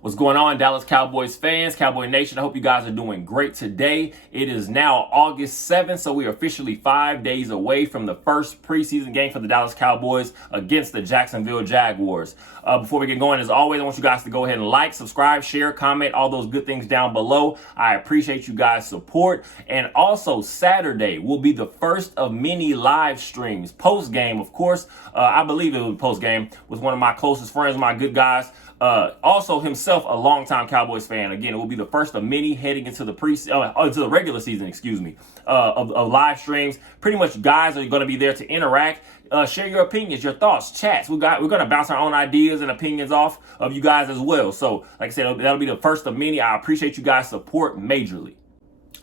What's going on, Dallas Cowboys fans, Cowboy Nation? I hope you guys are doing great today. It is now August 7th, so we are officially 5 days away from the first preseason game for the Dallas Cowboys against the Jacksonville Jaguars. Before we get going, as always, I want you guys to go ahead and like, subscribe, share, comment, all those good things down below. I appreciate you guys' support. And also, Saturday will be the first of many live streams. Post-game, of course. I believe it was post-game with one of my closest friends, my good guys. Also himself a longtime Cowboys fan. Again, it will be the first of many heading into the into the regular season, of live streams. Pretty much guys are going to be there to interact, share your opinions, your thoughts, chats. We're going to bounce our own ideas and opinions off of you guys as well. So, like I said, that'll be the first of many. I appreciate you guys' support majorly.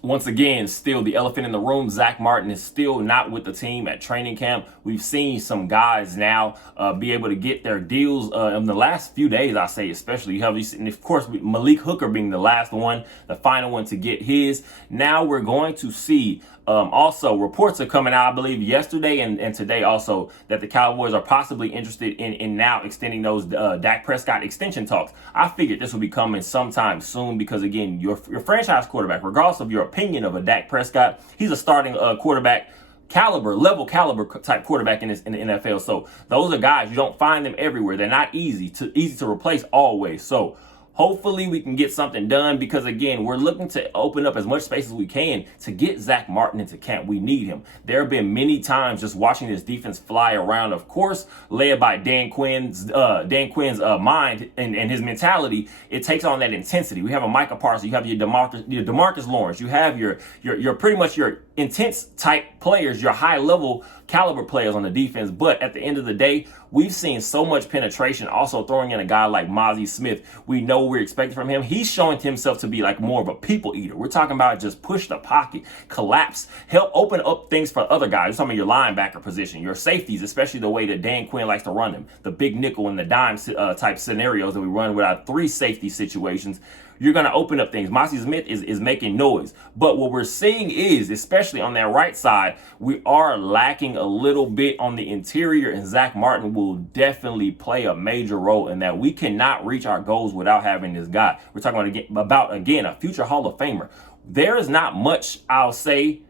Once again, still the elephant in the room, Zach Martin is still not with the team at training camp. We've seen some guys now be able to get their deals in the last few days, I say especially. And of course, Malik Hooker being the last one, the final one to get his. Now we're going to see also reports are coming out, I believe, yesterday and today also, that the Cowboys are possibly interested in now extending those Dak Prescott extension talks. I figured this would be coming sometime soon because, again, your franchise quarterback, regardless of your opinion of a Dak Prescott, he's a starting quarterback level caliber type quarterback in the NFL. So those are guys, you don't find them everywhere. They're not easy to replace always. So hopefully we can get something done because, again, we're looking to open up as much space as we can to get Zach Martin into camp. We need him. There have been many times just watching this defense fly around, of course, led by Dan Quinn's mind and his mentality. It takes on that intensity. We have a Micah Parsons. You have your DeMarcus Lawrence. You have your pretty much your intense type players, your high level caliber players on the defense. But at the end of the day, we've seen so much penetration. Also throwing in a guy like Mozzie Smith, we know we're expecting from him. He's showing himself to be like more of a people eater. We're talking about just push the pocket, collapse, help open up things for other guys. Some of your linebacker position, your safeties, especially the way that Dan Quinn likes to run them, the big nickel and the dime type scenarios that we run with our three safety situations. You're going to open up things. Mozzie Smith is making noise. But what we're seeing is, especially on that right side, we are lacking a little bit on the interior, and Zach Martin will definitely play a major role in that. We cannot reach our goals without having this guy. We're talking about a future Hall of Famer. There is not much, I'll say,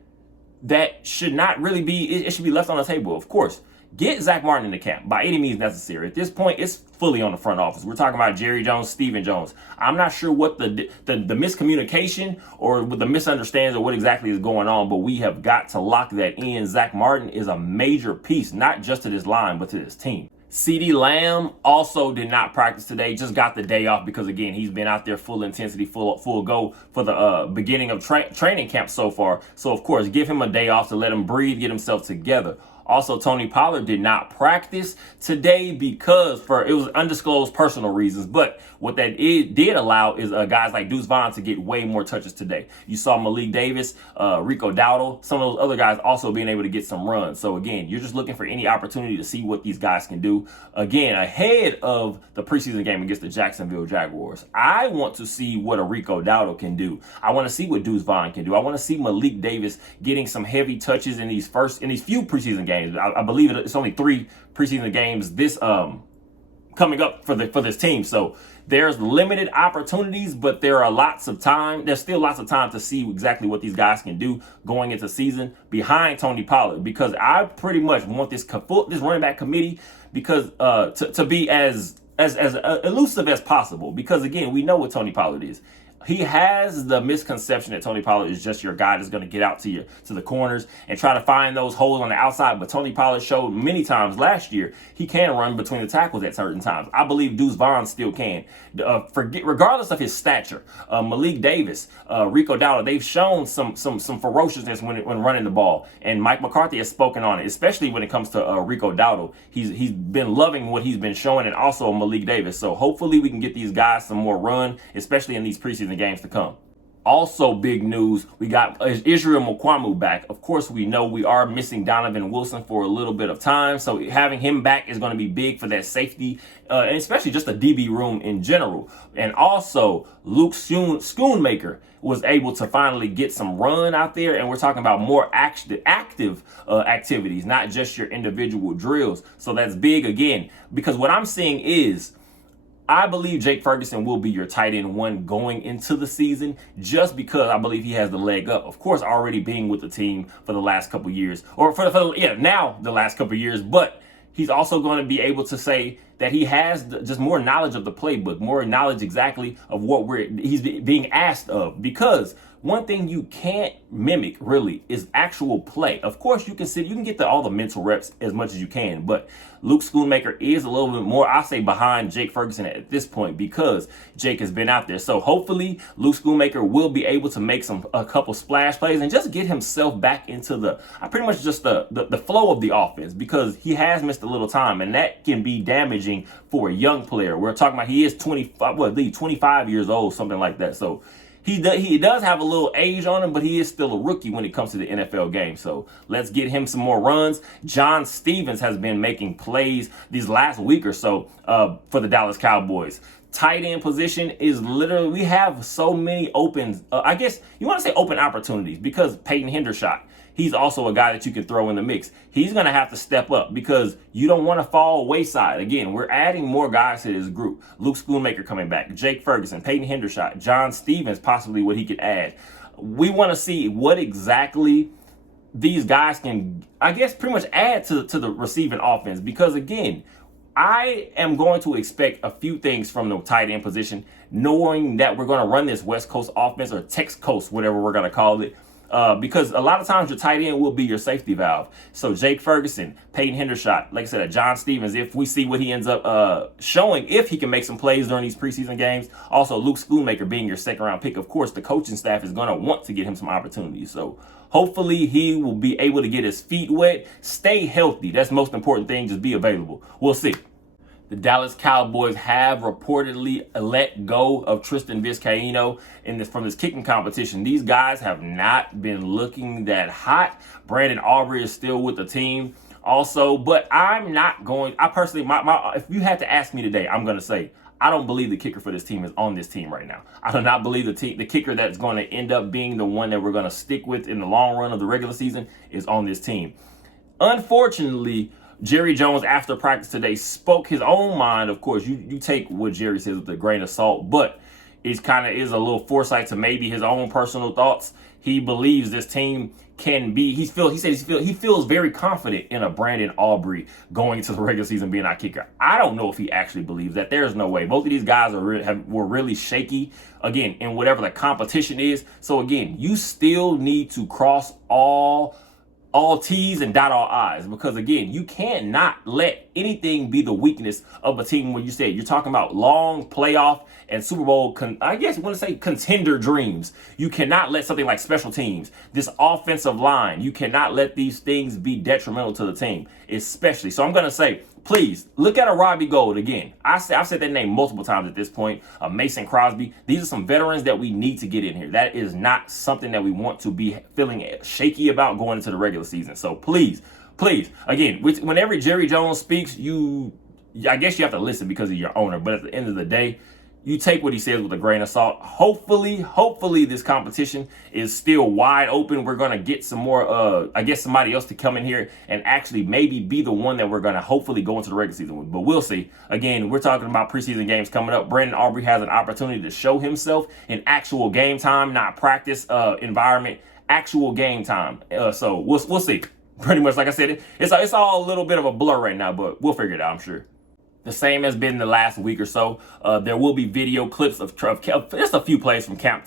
that should not really be, it should be left on the table, of course. Get Zach Martin in the camp by any means necessary. At this point, it's fully on the front office. We're talking about Jerry Jones, Stephen Jones. I'm not sure what the miscommunication or the misunderstandings or what exactly is going on, but we have got to lock that in. Zach Martin is a major piece, not just to this line, but to this team. CeeDee Lamb also did not practice today, just got the day off because, again, he's been out there full intensity, full go for the beginning of training camp so far. So, of course, give him a day off to let him breathe, get himself together. Also, Tony Pollard did not practice today because it was undisclosed personal reasons. But what that did allow is guys like Deuce Vaughn to get way more touches today. You saw Malik Davis, Rico Dowdle, some of those other guys also being able to get some runs. So, again, you're just looking for any opportunity to see what these guys can do. Again, ahead of the preseason game against the Jacksonville Jaguars, I want to see what a Rico Dowdle can do. I want to see what Deuce Vaughn can do. I want to see Malik Davis getting some heavy touches in these few preseason games. I believe it's only 3 preseason games this coming up for this team. So there's limited opportunities, but there are lots of time. There's still lots of time to see exactly what these guys can do going into season behind Tony Pollard, because I pretty much want this running back committee because to be as elusive as possible, because, again, we know what Tony Pollard is. He has the misconception that Tony Pollard is just your guy that's going to get out to the corners and try to find those holes on the outside. But Tony Pollard showed many times last year he can run between the tackles at certain times. I believe Deuce Vaughn still can. Regardless of his stature, Malik Davis, Rico Dowdle, they've shown some ferociousness when running the ball. And Mike McCarthy has spoken on it, especially when it comes to Rico Dowdle. He's been loving what he's been showing, and also Malik Davis. So hopefully we can get these guys some more run, especially in these preseason games to come. Also, big news, we got Israel Mukuamu back. Of course, we know we are missing Donovan Wilson for a little bit of time, so having him back is going to be big for that safety, and especially just the DB room in general. And also, Luke Schoonmaker was able to finally get some run out there, and we're talking about more active activities, not just your individual drills. So that's big again, because what I'm seeing is, I believe Jake Ferguson will be your tight end one going into the season, just because I believe he has the leg up. Of course, already being with the team for the last couple years, or now the last couple years, but he's also going to be able to say that he has just more knowledge of the playbook, more knowledge exactly of what he's being asked of. Because one thing you can't mimic really is actual play. Of course, you can get all the mental reps as much as you can, but Luke Schoonmaker is a little bit more, I say, behind Jake Ferguson at this point, because Jake has been out there. So hopefully Luke Schoonmaker will be able to make a couple splash plays and just get himself back into the flow of the offense, because he has missed a little time, and that can be damaging for a young player. We're talking about he is 25 years old, something like that. So he does have a little age on him, but he is still a rookie when it comes to the NFL game. So let's get him some more runs. John Stevens has been making plays these last week or so for the Dallas Cowboys. Tight end position is literally, we have so many open, I guess you want to say open opportunities, because Peyton Hendershot, he's also a guy that you can throw in the mix. He's going to have to step up, because you don't want to fall wayside. Again, we're adding more guys to this group. Luke Schoonmaker coming back, Jake Ferguson, Peyton Hendershot, John Stevens, possibly what he could add. We want to see what exactly these guys can, I guess, pretty much add to the receiving offense, because again, I am going to expect a few things from the tight end position, knowing that we're going to run this West Coast offense, or Tex Coast, whatever we're going to call it. Because a lot of times your tight end will be your safety valve. So Jake Ferguson, Peyton Hendershot, like I said, John Stevens, if we see what he ends up showing, if he can make some plays during these preseason games. Also, Luke Schoonmaker being your second-round pick. Of course, the coaching staff is going to want to get him some opportunities. So hopefully he will be able to get his feet wet, stay healthy. That's the most important thing, just be available. We'll see. The Dallas Cowboys have reportedly let go of Tristan Vizcaino from this kicking competition. These guys have not been looking that hot. Brandon Aubrey is still with the team also, but I personally, if you had to ask me today, I'm going to say, I don't believe the kicker for this team is on this team right now. I do not believe the kicker that's going to end up being the one that we're going to stick with in the long run of the regular season is on this team. Unfortunately, Jerry Jones, after practice today, spoke his own mind. Of course, you take what Jerry says with a grain of salt, but it kind of is a little foresight to maybe his own personal thoughts. He believes this team can be, he feels very confident in a Brandon Aubrey going into the regular season being our kicker. I don't know if he actually believes that. There's no way. Both of these guys were really shaky, again, in whatever the competition is. So again, you still need to cross all T's and dot all I's, because again, you can't not let anything be the weakness of a team when you're talking about long playoff and Super Bowl, I guess you want to say contender dreams. You cannot let something like special teams, this offensive line, you cannot let these things be detrimental to the team, especially. So I'm going to say, please look at a Robbie Gould again. I've said that name multiple times at this point. Mason Crosby. These are some veterans that we need to get in here. That is not something that we want to be feeling shaky about going into the regular season. So please, again, whenever Jerry Jones speaks, I guess you have to listen because of your owner. But at the end of the day, you take what he says with a grain of salt. Hopefully this competition is still wide open. We're going to get some more, somebody else to come in here and actually maybe be the one that we're going to hopefully go into the regular season with. But we'll see. Again, we're talking about preseason games coming up. Brandon Aubrey has an opportunity to show himself in actual game time, not practice environment, actual game time. So we'll see. Pretty much, like I said, it's all a little bit of a blur right now, but we'll figure it out, I'm sure. The same has been the last week or so. There will be video clips of just a few plays from camp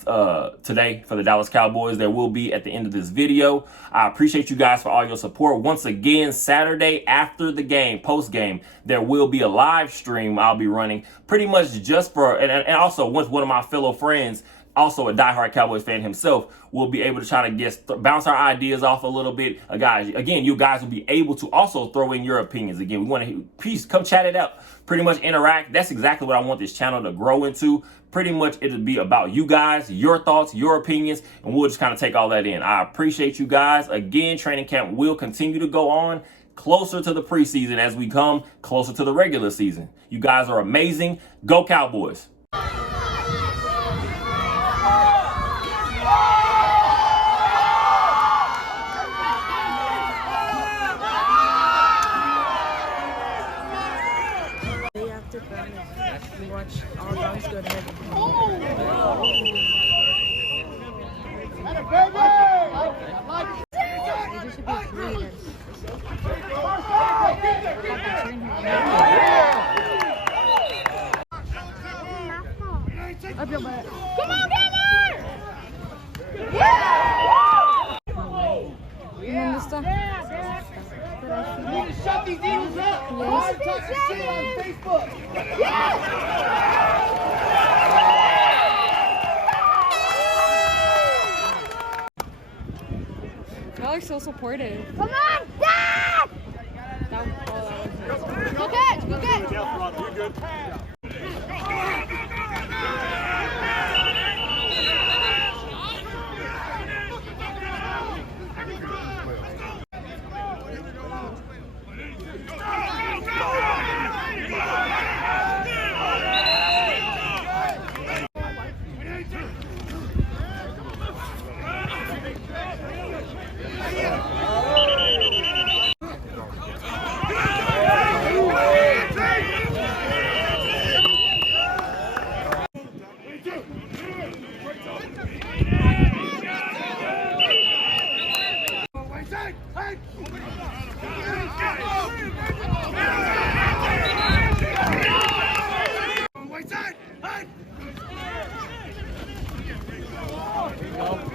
today for the Dallas Cowboys. There will be at the end of this video. I appreciate you guys for all your support. Once again, Saturday after the game, post-game, there will be a live stream I'll be running pretty much just for, and also once one of my fellow friends also a diehard Cowboys fan himself, will be able to try to bounce our ideas off a little bit. Guys, again, you guys will be able to also throw in your opinions. Again, we want to, please come chat it up, pretty much interact. That's exactly what I want this channel to grow into. Pretty much it'll be about you guys, your thoughts, your opinions, and we'll just kind of take all that in. I appreciate you guys. Again, training camp will continue to go on closer to the preseason as we come closer to the regular season. You guys are amazing. Go Cowboys. We watch all dogs go to heaven. They should be free. Up your butt. Come on, Gunner! Yeah! Remember stuff? You need to shut these Eagles up. Why are you talking shit on Facebook? Y'all are so supportive. Come on, Dad! Go catch! Go catch! You're good.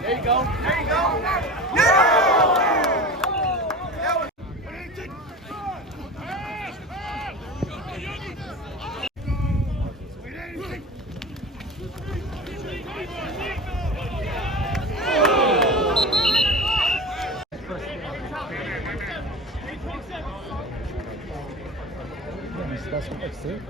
There you go. There you go. That's what I said.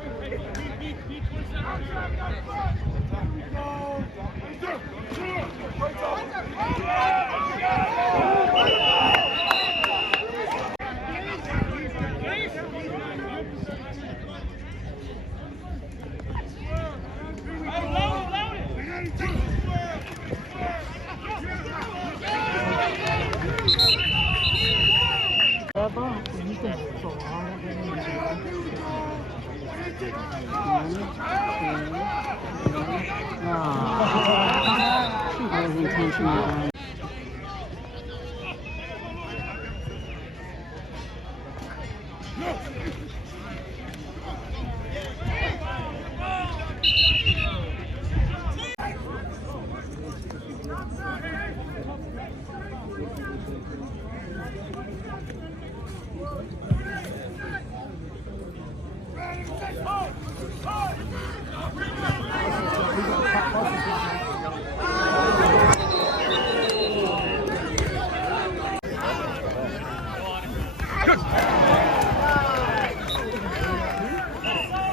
That was intentional.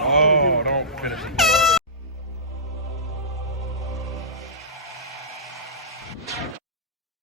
Oh, don't finish it.